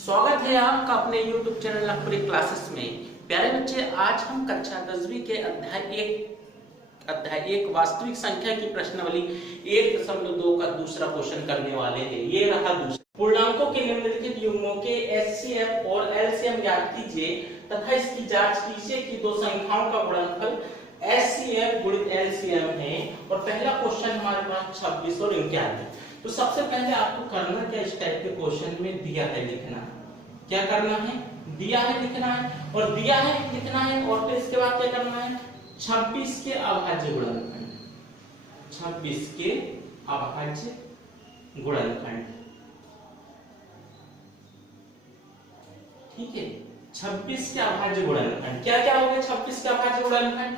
स्वागत है आपका अपने YouTube चैनल लखपरी क्लासेस में। प्यारे बच्चे, आज हम कक्षा 10वीं के अध्याय 1 वास्तविक संख्या की प्रश्नावली 1.2 का दूसरा क्वेश्चन करने वाले हैं। ये रहा दूसरा। पूर्णांकों के निम्नलिखित युग्मों के HCF और LCM ज्ञात कीजिए तथा इसकी जांच कीजिए कि दो संख्याओं का गुणनफल HCF गुणित LCM है। और पहला क्वेश्चन हमारे पास 26 और 91। तो सबसे पहले आपको करना क्या, इस टाइप के क्वेश्चन में दिया है लिखना। क्या करना है? दिया है लिखना है, और दिया है लिखना है, और फिर इसके बाद क्या करना है? 26 के अभाज्य गुणनखंड, 26 के अभाज्य गुणनखंड। ठीक है, 26 के अभाज्य गुणनखंड क्या क्या हो गए? 26 के अभाज्य गुणनखंड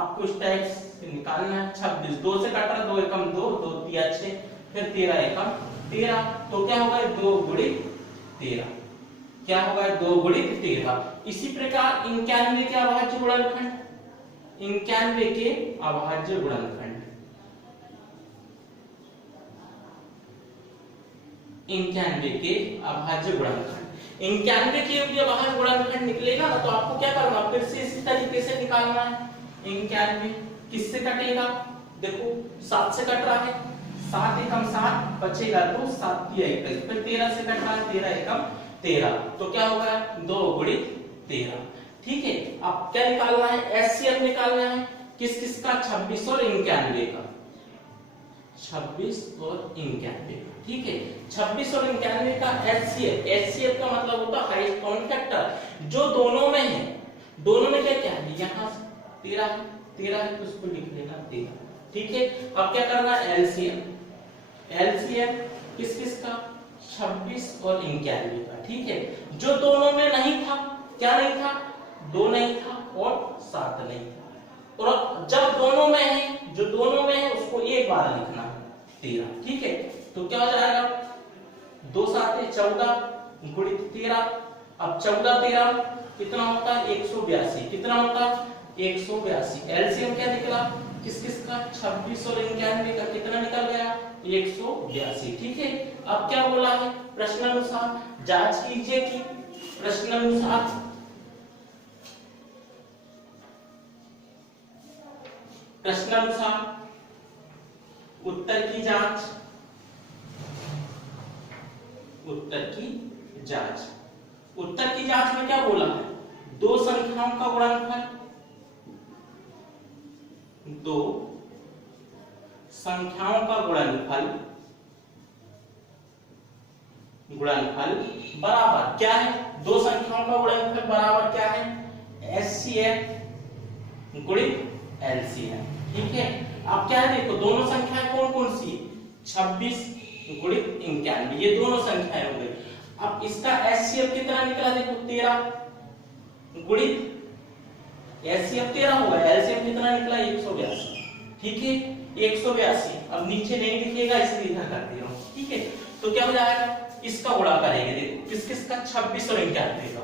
आपको इस टाइप से निकालना है। 26 2 से काट रहा, 2 एकम 2, 2 तिया 6, फिर 13 एकम 13। तो क्या होगा? 2 गुणित 13। क्या होगा? 2 गुणित 13। इसी प्रकार 91 के अभाज्य गुणनखंड, 91 के अभाज्य गुणनखंड, 91 के अभाज्य गुणनखंड, 91 के अभाज्य गुणनखंड निकलेगा ना, तो आपको क्या करना? फिर से इसी तरीके से निकालना है। 91 किससे कटेगा? देखो 7 से कट रहा है, 7 एकम 7 बचेगा तो 7 तिया 21, फिर 13 से कट रहा है, 13 एकम 13, तो क्या होगा? 2 गुणित 13। ठीक है, अब क्या निकालना है? एचसीएफ निकालना है। किस किस का? 26 और 91 का, 26 और 91। ठीक है, 26 और 91 का एचसीएफ, एचसीएफ का मतलब होता है हाईएस्ट कॉमन फैक्टर, जो दोनों में है। दोनों में क्या क्या है? यहाँ 13 है, 13 है तो उसको लिख लेना 13। ठीक है, अब क्या करना है? एलसीएम, एलसीएम किस किस का? 26 और 91 का। ठीक है, जो दोनों में नहीं था, क्या नहीं था? 2 नहीं था और 7 नहीं था। और जब दोनों में है, जो दोनों में है उसको एक बार लिखना है 13। ठीक है, तो क्या हो जाएगा? 2 7 14 गुणित 13। अब 14 13 कितना होता है? 182। कितना होता है? 182। एलसीएम क्या निकला? किस किस का? 26 और 91 का। कितना निकल गया? 182। ठीक है, अब क्या बोला है? प्रश्नानुसार जांच कीजिए कि प्रश्नानुसार उत्तर की जांच, उत्तर की जांच, उत्तर की जांच में क्या बोला है? दो संख्याओं का गुणनफल, दो संख्याओं का गुणनफल बराबर क्या है? दो संख्याओं का गुणनफल बराबर क्या है? HCF गुणित LCM। ठीक है, अब क्या है? देखो दोनों संख्याएं कौन कौन सी? 26 गुणित 91, ये दोनों संख्याएं हो गई। अब इसका HCF कितना निकला? देखो 13 गुणित HCF 13 होगा, LCM कितना निकला? 182। ठीक है, 182। अब नीचे नहीं दिखेगा इसलिए इधर कर दे रहा हूं। ठीक है, तो क्या हो जाएगा? इसका गुणा करेंगे। देखो किस किस का? 26 और 91 का।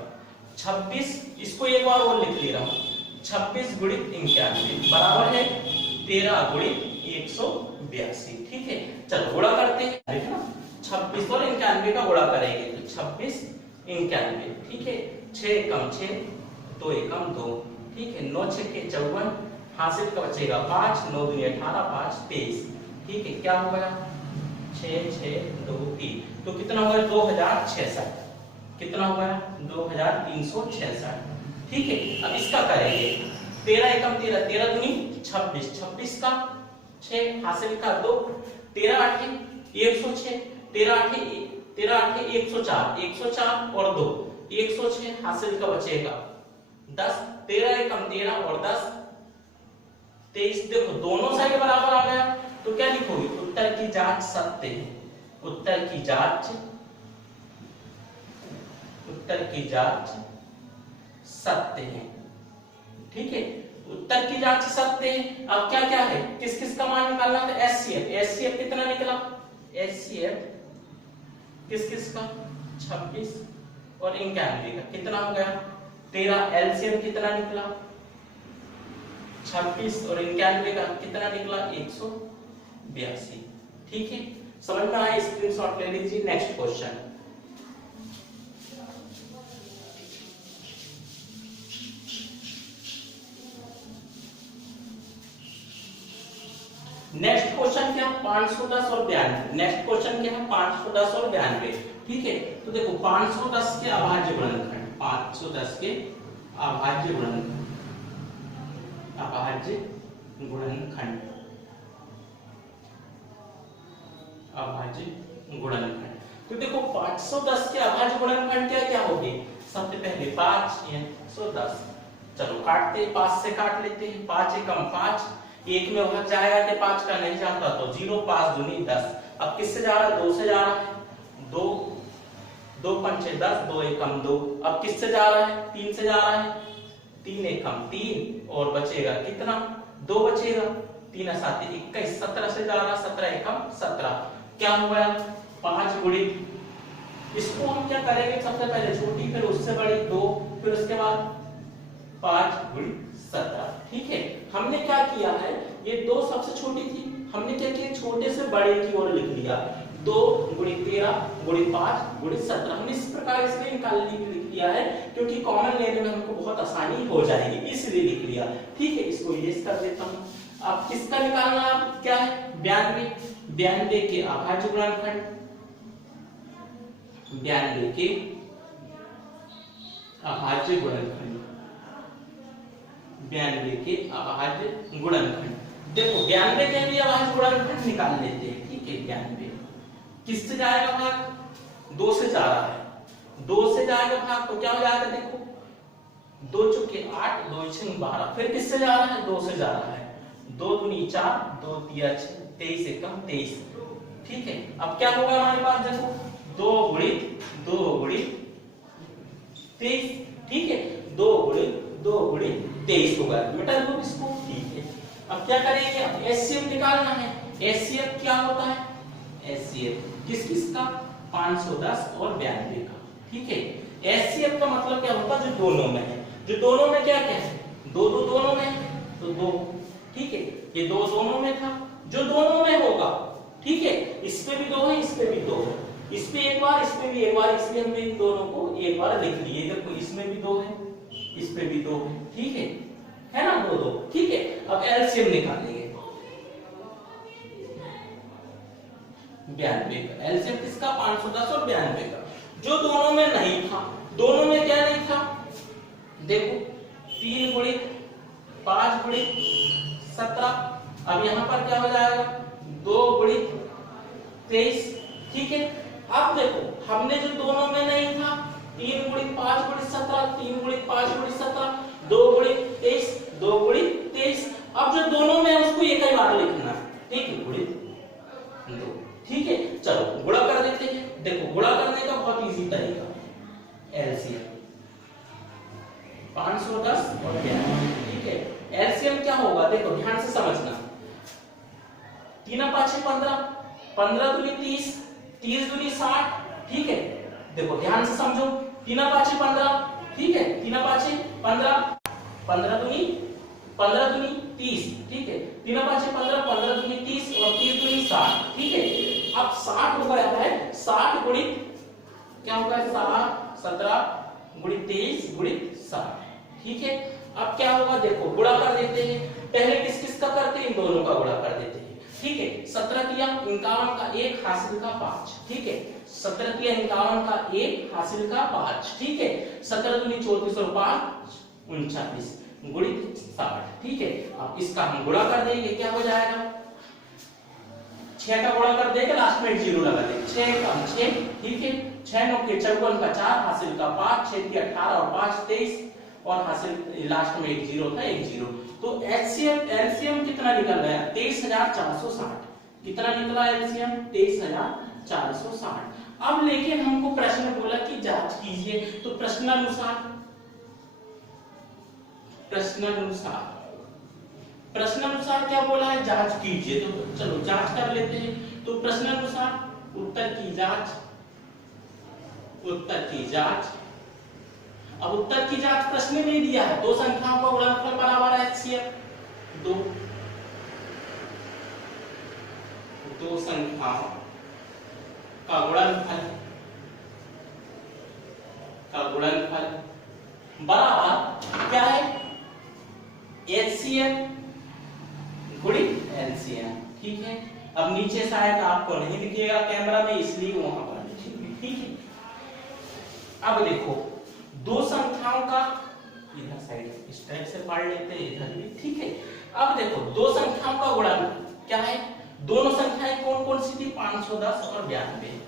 26, इसको एक बार और लिख ले रहा हूं, 26 गुणित 91 बराबर है 13 गुणित 182। ठीक है, चलो गुणा करते हैं। देखना 26 और 91 का गुणा करेंगे तो 26 91। ठीक है, 6 एकम 6, 2 एकम 2। ठीक है, 9 6 के 54, हासिल का बचेगा 5, 9 दूनी 18, 5 23। ठीक है, क्या हो गया? 6 6 2 3, तो कितना हो गया? 2066। कितना हो गया? 2366। ठीक है, अब इसका करेंगे। 13 एकम 13, 13 दूनी 26, 26 का 6 हासिल का 2, 13 8 106, 13 8 104, 104 और 2 106, हासिल का बचेगा 10, 13 एकम 13 और 10 23। देखो दोनों साइड बराबर आ गया, तो क्या लिखोगे? उत्तर की जांच सत्य है, उत्तर की जांच, उत्तर की जांच सत्य है। ठीक है, उत्तर की जांच सत्य है। अब क्या क्या है? किस किस का मान निकालना था? HCF, HCF कितना निकला? HCF किस किस का? 26 और 91 का। कितना हो गया? 13। LCM कितना निकला? 26 और 91 का। कितना निकला? 182। ठीक है, समझ में आया? स्क्रीनशॉट ले लीजिए। नेक्स्ट क्वेश्चन, नेक्स्ट क्वेश्चन क्या है 510 और 92। नेक्स्ट क्वेश्चन क्या है 510 और 92। ठीक है, तो देखो 510 के अभाज्य गुणनखंड, 510 के अभाज्य गुणनखंड, अभाज्य गुणनखंड, अभाज्य गुणनखंड। तो देखो 510 के अभाज्य गुणनखंड क्या क्या होगी, सबसे पहले 5 110, चलो काटते हैं, 5 से काट लेते हैं, 5 एकम 5, एक में भाग जाएगा कि 5 का नहीं जाता तो 0, 5 दूनी 10। अब किससे जा रहा है, 2 से जा रहा है, 2 2 पंचे 10, 2 एकम 2। अब किससे जा रहा है, 3 से जा रहा है, 3 एकम 3 और बचेगा कितना, 2 बचेगा, 3 7 21, 17 से जा रहा, 17 एकम 17। क्या हो गया 5 गुणित, इसको हम क्या करेंगे, सबसे पहले छोटी फिर उससे बड़ी 2, फिर उसके बाद 5 गुणित 17। ठीक है, हमने क्या किया है, ये 2 सबसे छोटी थी, हमने क्या किया छोटे से बड़े की ओर लिख लिया, 2 गुणित 13 गुणित 5 गुणित 17। हमने इस प्रकार इसलिए निकालने के लिए लिख लिया है क्योंकि कॉमन लेने में हमको बहुत आसानी हो जाएगी, इसलिए लिख लिया। ठीक है, इसको इरेज कर देता हूं। अब किसका निकालना क्या है, 92, 92 के अभाज्य गुणनखंड, 92 के अभाज्य गुणनखंड, 92 के अभाज्य गुणनखंड। देखो 92 के भी अभाज्य गुणनखंड निकाल लेते हैं। ठीक है, 92 किससे जाएगा भाग, 2 से जा रहा है, 2 से जाएगा भाग तो क्या हो जाएगा, देखो 2 चुके 8, 2 6 12, फिर किससे जा रहा है, 2 से जा रहा है, 2 दूनी 4, 2 3 6, 23 एकम 23। ठीक है, अब क्या होगा हमारे पास, देखो 2 गुणित 23। ठीक है, 2 गुणित 23 होगा, मिटा दो इसको। ठीक है, अब क्या करेंगे, अब एचसीएफ निकालना है। एचसीएफ क्या होता है, एचसीएफ किस किस का, 510 और 92 का। ठीक है, एचसीएफ का मतलब क्या होता है, जो दोनों में है, जो दोनों में क्या क्या है, 2 2 दोनों में है तो 2। ठीक है, ये 2 दोनों में था, जो दोनों में होगा। ठीक है, इस पे भी 2 है, इस पे भी 2 है, इस पे एक बार, इस पे भी एक बार, इसलिए हमने इन दोनों को एक बार लिख लिए। देखो इसमें भी 2 है, इस पे भी 2 है। ठीक है ना, 2 2। ठीक है, अब एलसीएम निकालेंगे 92 का। एलसीएम किसका, 510 और 92 का। जो दोनों में नहीं था, दोनों में क्या नहीं था, देखो 3 गुणित 5 गुणित 17। अब यहां पर क्या हो जाएगा, 2 गुणित 23। ठीक है, अब देखो हमने जो दोनों में नहीं था, 3 गुणित 5 गुणित 17, 3 गुणित 5 गुणित 17, 2 गुणित 23, 2 गुणित 23। अब जो दोनों में है उसको एक ही बार लिखना है। ठीक है, गुणित 2। ठीक है, चलो गुणा कर देते हैं। देखो गुणा करने का बहुत इजी तरीका, एलसीएम 510 और 92। ठीक है, एलसीएम क्या होगा, देखो ध्यान से समझना, 3 5 15, 15 दूनी 30, 30 दूनी 60। ठीक है, देखो ध्यान से समझो, 3 5 15। ठीक है, 3 5 15, 15 दूनी 30। ठीक है, 3 5 15, 15 दूनी 30 और 30 दूनी 60। ठीक है, अब 60 हो गया है, 60 गुणित क्या होगा, 60 17 गुणित 23 गुणित 60। ठीक है, अब क्या होगा, देखो गुणा कर देते हैं। पहले किस किस का करते हैं, इन दोनों का गुणा कर देते हैं। ठीक है, 17 किया 51 का 1 हासिल का 5। ठीक है, 17 किया 51 का 1 हासिल का 5। ठीक है, 17 दूनी 34 और 5 39 गुणित 60। ठीक है, अब इसका हम गुणा कर देंगे, क्या हो जाएगा, 6 का गुणा कर देंगे, लास्ट में 0 लगा देंगे, 6 का 6। ठीक है, 6 9 के 54 का 4 हासिल का 5, 6 के 18 और 5 23 और हासिल लास्ट में एक 0 था, एक 0। तो एचसीएफ एलसीएम कितना निकल गया, 23460। कितना निकला एलसीएम, 23460। अब लेकिन हमको प्रश्न में बोला कि जांच कीजिए, तो प्रश्नानुसार क्या बोला है, जांच कीजिए। तो चलो जांच कर लेते हैं। तो प्रश्नानुसार उत्तर की जांच। अब उत्तर की जांच प्रश्न में दिया है, 2 संख्याओं का गुणनफल बराबर है एचसीएफ। 2 संख्याओं का गुणनफल बराबर क्या है, एचसीएफ गुणित एलसीएम। ठीक है। अब नीचे शायद आपको नहीं दिखेगा कैमरा में, इसलिए वहां पर लिखेंगे, ठीक है। अब देखो दो संख्याओं का इधर साइड इस टाइप से पढ़ लेते हैं, इधर भी, ठीक है। अब देखो दो संख्याओं का गुणन क्या है, दोनों संख्याएं कौन कौन सी थी, 510 और 92,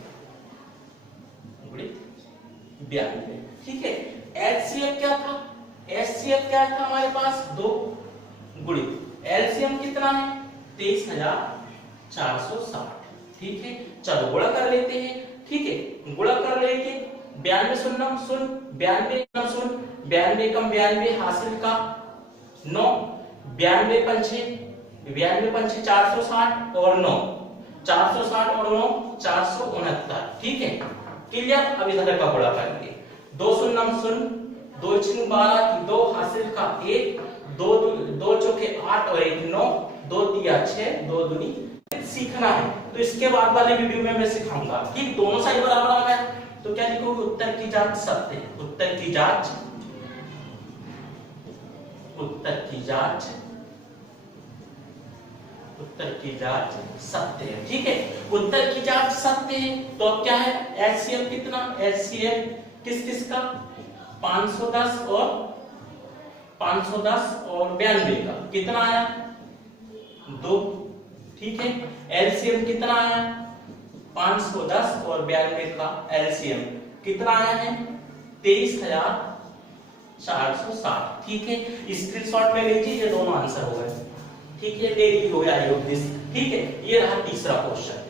92, ठीक है। एचसीएफ क्या था, एचसीएफ क्या था हमारे पास, 2 गुणित एलसीएम कितना है, 23,460, ठीक है। चलो गुणा कर लेते हैं, ठीक है। गुणा कर लेके 92 शून्यम शून्य, 92 शून्य, 92 कम 92 हासिल का 9, 92 पंचे 460 और 9, 460 और 9 469, ठीक है। क्लियर। अब इधर का गुणा करेंगे, 2 शून्यम शून्य, 2 छीन 12 की 2 हासिल का 1, 2 चौके 8 और 1 9, 2 तिया 6, 2 दूनी सीखना है तो इसके बाद वाले वीडियो में मैं सिखाऊंगा, ठीक। दोनों साइड बराबर आ गया तो क्या लिखोगे, उत्तर की जांच सत्य, उत्तर की जांच, उत्तर की जांच, उत्तर की जांच सत्य है, ठीक है। उत्तर की जांच सत्य है तो अब क्या है, एचसीएफ कितना, एचसीएफ किस किस का, 510 और 92 का कितना आया, 2, ठीक है। एलसीएम कितना आया, 510 और 92 का एलसीएम कितना आया है, 23,460, ठीक है। स्क्रीनशॉट में लीजिए, ये दोनों आंसर हो गए, ठीक है। डेली हो गया योग दिस, ठीक है। ये रहा तीसरा क्वेश्चन।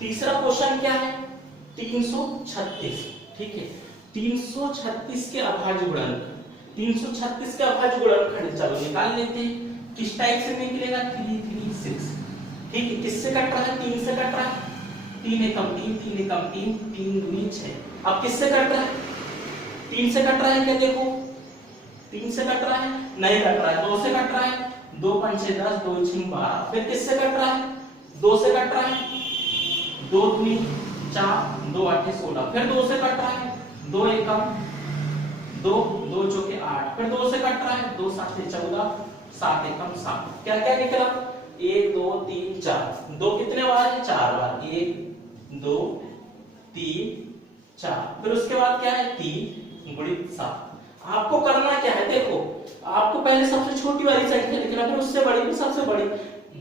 तीसरा क्वेश्चन क्या है, 336, ठीक है। 336 के अभाज्य गुणनखंड, 336 के अभाज्य गुणनखंड चलो निकाल लेते हैं। किस टाइप से निकलेगा, 336, ठीक है। किससे कट रहा है, 3 से कट रहा है, 3 एकम 3, 3 एकम 3, 3 दूनी 6। अब किससे कट रहा है, 3 से कट रहा है क्या, देखो 3 से कट रहा है, नहीं कट रहा है, 2 से कट रहा है, 2 पंचे 10, 2 छीन 12। फिर किससे कट रहा है, 2 से कट रहा है, 2 दूनी 4, 2 आठे 16। फिर 2 से कट रहा है, 2 एकम 2, 2 चौके 8। फिर 2 से कट रहा है, 2 साते 14, 7 एकम 7। क्या क्या निकला, 1 2 3 4, 2 कितने बार है, 4 बार, 1 2 3 4। फिर उसके बाद क्या है, 3 गुणित 7। आपको करना क्या है, देखो आपको पहले सबसे छोटी वाली संख्या लिखना, फिर उससे बड़ी, फिर सबसे बड़ी,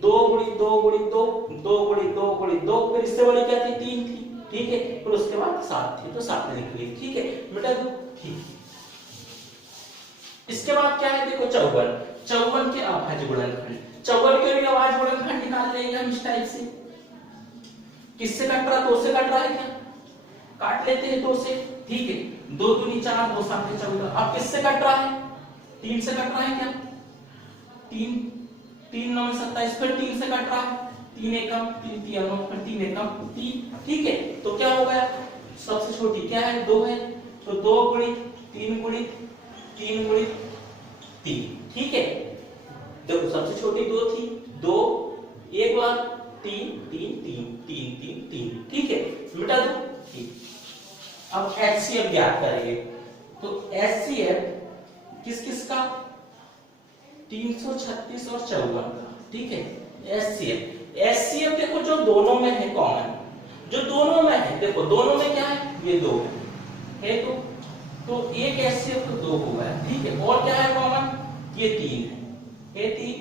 2 गुणित 2 गुणित 2, 2 गुणित 2 गुणित 2, फिर इससे बड़ी क्या थी, 3 थी, ठीक है। फिर उसके बाद 7 थी, तो 7 लिख ली, ठीक है, मिटा दो, ठीक। इसके बाद क्या है, देखो 54, 54 के अभाज्य गुणनखंड, 54 के भी अभाज्य गुणनखंड निकाल लेंगे हम इस टाइप से। किससे कट रहा है, 2 से कट रहा है क्या, काट लेते हैं 2 से, ठीक है। 2 दूनी 4, 2 साते 14। अब किससे कट रहा है, 3 से कट रहा है क्या, 3 3 9 27। फिर 3 से कट रहा है, 3 एकम 3 3 9, फिर 3 एकम 3, ठीक है। तो क्या हो गया, सबसे छोटी क्या है, 2 है, तो 2 गुणित 3 गुणित 3 गुणित 3, ठीक है। देखो सबसे छोटी 2 थी, 2 एक बार 3 3 3 3 3 3, ठीक है, मिटा दो, ठीक। अब एचसीएफ ज्ञात करेंगे, तो एचसीएफ किस किस का, 336 और 54 का, ठीक है। एचसीएफ, एचसीएफ देखो जो दोनों में है कॉमन, जो दोनों में है, देखो दोनों में क्या है, ये 2 है तो एक एचसीएफ तो 2 होगा, ठीक है। और क्या है कॉमन, ये 3 है, 3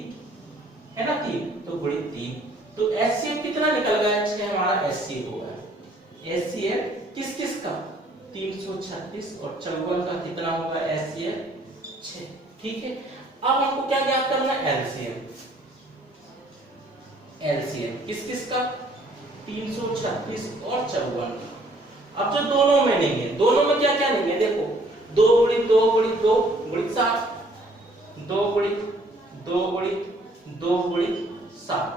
है ना, 3 तो गुणित 3, तो एचसीएफ कितना निकल गया, 6 हमारा एचसीएफ होगा। एचसीएफ किस किस का, 336 और 54 का कितना होगा, एचसीएफ 6, ठीक है। अब हमको क्या ज्ञात करना है, एलसीएम, एलसीएम किस किस का, 336 और 54 का। अब जो दोनों में लेंगे, दोनों में क्या क्या लेंगे, देखो 2 गुणित 2 गुणित 2 गुणित 7, 2 गुणित 2 गुणित 2 गुणित 7,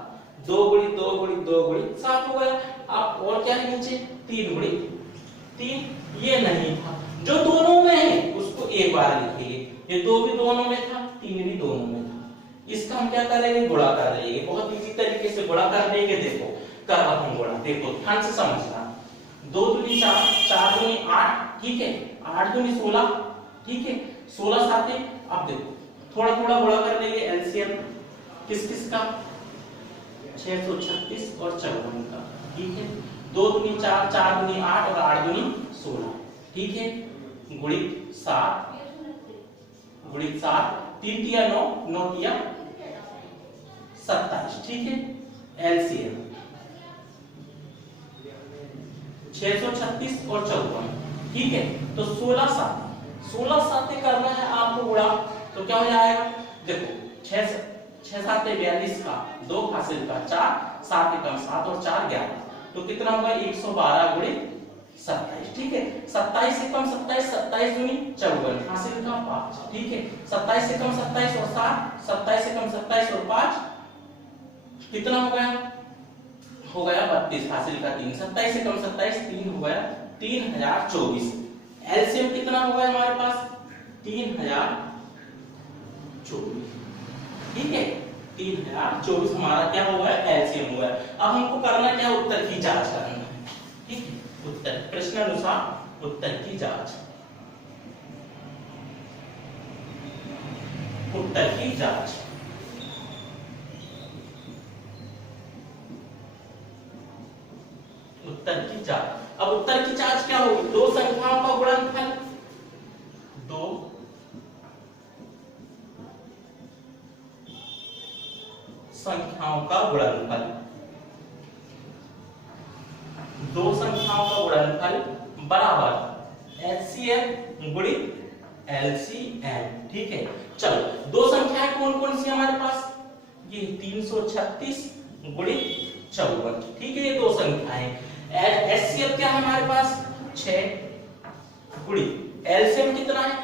2 गुणित 2 गुणित 2 गुणित 7 हो गया। अब और क्या है नीचे, 3 गुणित 3, ये नहीं था, जो दोनों में है उसको एक बार लिखिए, ये 2 भी दोनों में था, 3 भी दोनों में था, इसका हम क्या करेंगे, गुणा कर लेंगे, बहुत इजी तरीके से गुणा कर लेंगे। देखो कर रहा हूं गुणा। देखो ध्यान से समझना, 2 दूनी 4, 4 दूनी 8, ठीक है, 8 दूनी 16, ठीक है, 16 साथे। अब देखो थोड़ा थोड़ा गुणा कर लेंगे, एलसीएम किस किस का, 636 और 54 का, ठीक है। 2 दूनी 4, 4 दूनी 8 और 8 दूनी 16, ठीक है, गुणित 7, 3 तिया 9, 9 तिया 27, ठीक है। एलसीएम 636 और 54, ठीक है। तो 16 साथे करना है आपको गुणा, तो क्या हो जाएगा, देखो 6 7 42 का, 2 हासिल का 4, 7 एकम 7 और 4 11, तो कितना होगा 112 गुणित 27, ठीक है। 27 एकम 27, 27 दूनी 54, हासिल का 5, ठीक है। 27 एकम 27 और 7, 27 एकम 27 और 5 कितना हो गया, 32, हासिल का 3, 27 एकम 27, 3 हो गया 3024। एलसीएम कितना हो गया हमारे पास, 3024, ठीक है। 3024 हमारा क्या हो गया, एलसीएम हो गया। अब हमको करना क्या, उत्तर की जांच करना है, ठीक है। उत्तर प्रश्नानुसार उत्तर की जांच, उत्तर की जांच, उत्तर की जांच। अब उत्तर की जांच क्या होगी, दो संख्याओं का गुणनफल, दो संख्याओं का गुणनफल, दो संख्याओं का गुणनफल बराबर एचसीएफ गुणित एलसीएम, ठीक है। चलो दो संख्याएं कौन कौन सी हमारे पास, ये 336 गुणित 54, ठीक है, ये दो संख्याएं। एचसीएफ क्या है हमारे पास, 6 गुणित एलसीएम कितना है,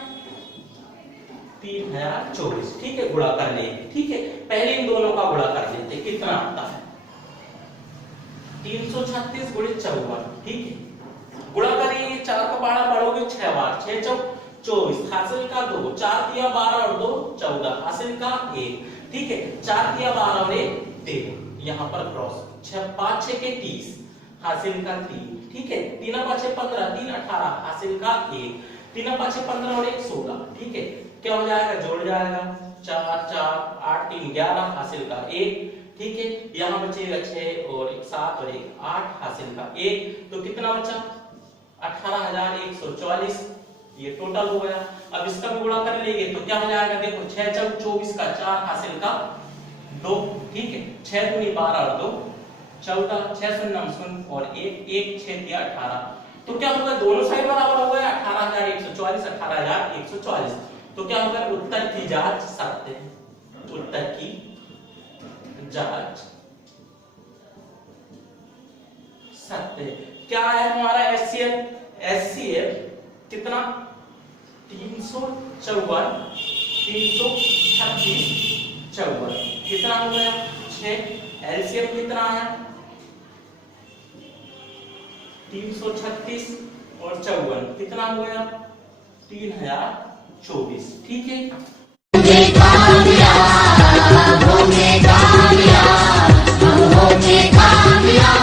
3024, ठीक है, गुणा कर लेंगे, ठीक है। पहले इन दोनों का गुणा कर लेते हैं, कितना आता है 336 गुणित 54, ठीक है, गुणा करेंगे, 4 का 12 बढ़ोगे 6 बार, 6 चौक 24, हासिल का 2, 4 दिया 12 और 2 14, हासिल का 1, ठीक है। 4 दिया 12 और 1 13, यहां पर क्रॉस, 6 5 6 के 30, हासिल का 3, ठीक है। 3 5 6 15, 3 18, हासिल का 1, 3 5 6 15 और 1 16, ठीक है। क्या हो जाएगा, जोड़ जाएगा, 4 4 8 3 11, हासिल का 1, ठीक है। यहां बचेगा 6 और 1 7 और 1 8, हासिल का 1, तो कितना बचा 18144, ये टोटल हो गया। अब इसका भी गुणा कर लेंगे तो क्या हो जाएगा, देखो 6 चौक 24 का 4, हासिल का 2, ठीक है। 6 दूनी 12 और 2 14, 6 शून्य शून्य और 1 1 6 दिया 18, तो क्या होगा, दोनों साइड बराबर हो गया, 18144 18144, तो क्या होगा, उत्तर की जांच सत्य, उत्तर की जांच सत्य। क्या है हमारा एचसीएफ, एचसीएफ कितना 354 336 54, कितना हो गया 6, एलसीएम कितना आया 336 और 54, कितना हो गया 3024, ठीक है। होंगे कामयाब, हम होंगे कामयाब।